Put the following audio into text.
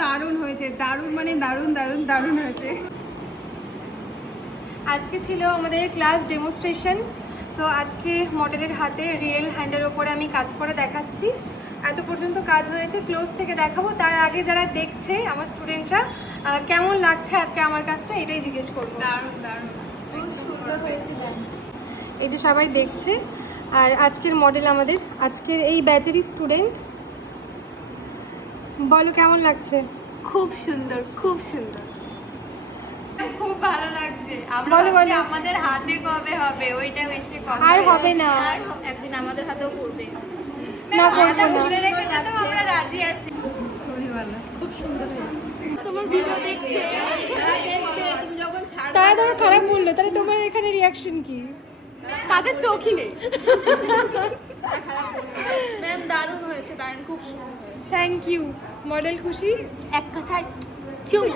দারুণ হয়েছে, দারুণ মানে দারুণ দারুণ দারুণ হয়েছে। আজকে ছিল আমাদের ক্লাস ডেমনস্ট্রেশন। তো আজকে মডেলের হাতে রিয়েল হ্যান্ডের ওপরে আমি কাজ করে দেখাচ্ছি। এত পর্যন্ত কাজ হয়েছে, ক্লোজ থেকে দেখাবো। তার আগে যারা দেখছে আমার স্টুডেন্টরা কেমন লাগছে আজকে আমার কাজটা, এটাই জিজ্ঞেস করবো। দারুণ দারুণ, খুব সুন্দর হয়েছে। এই যে সবাই দেখছে। আর আজকের মডেল আমাদের আজকের এই ব্যাচেরই স্টুডেন্ট। বলো কেমন লাগছে? খুব সুন্দর, খুব সুন্দর, খুব ভালো লাগছে। আমরা বলো, ভাবছি বলো। আমাদের হাতে কবে হবে, ওইটা এসে কবে আর হবে না। আর একদিন আমাদের হাতেও করবে। না, করবো না। ঘুরে রেখে যেতেও আমরা রাজি আছি। খুবই ভালো, খুব সুন্দর হয়েছে। তোমার ভিডিও দেখছে, তুমি যখন ছাড়বে তারা ধরো খারাপ বললো, তাহলে তোমার এখানে রিয়াকশন কি? তাদের চোখই নেই। ম্যাম দারুণ হয়েছে, দারুণ, খুব সুন্দর। Thank you. মডেল খুশি? এক কথায় চুপ।